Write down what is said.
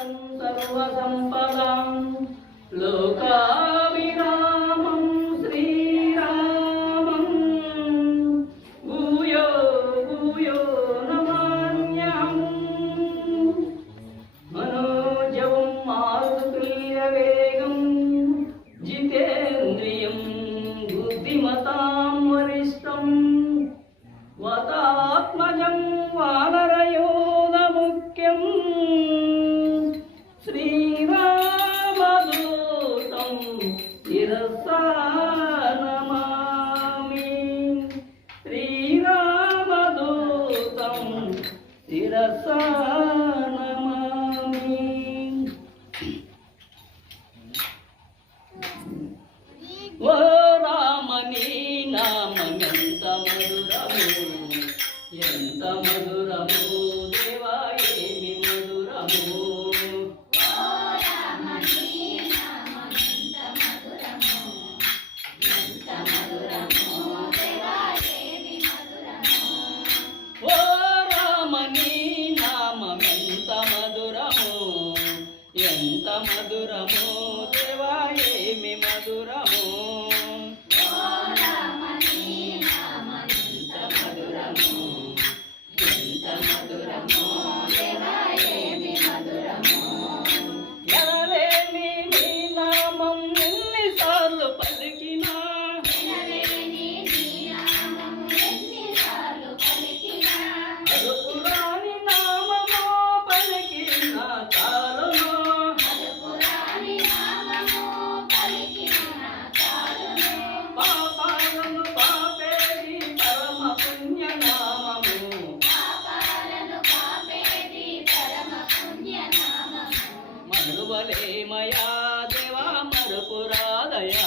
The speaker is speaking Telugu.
సర్వసంపదాం. లోకావిరామం శ్రీరామం. భూయో భూయో నమామ్యహం. మనోజవం మారుతుల్యవేగం. జితేంద్రియం బుద్ధిమతాం వరిష్టం. వతాత్మజం వానరయోధముఖ్యం శిరసా శ్రీరామదూతం శిరసా ఓ రామని మధురము ఎంత మధురము. మధురమో దేవా ఏమి మధురము? మరువలేమయా దేవా మరుపురాదయా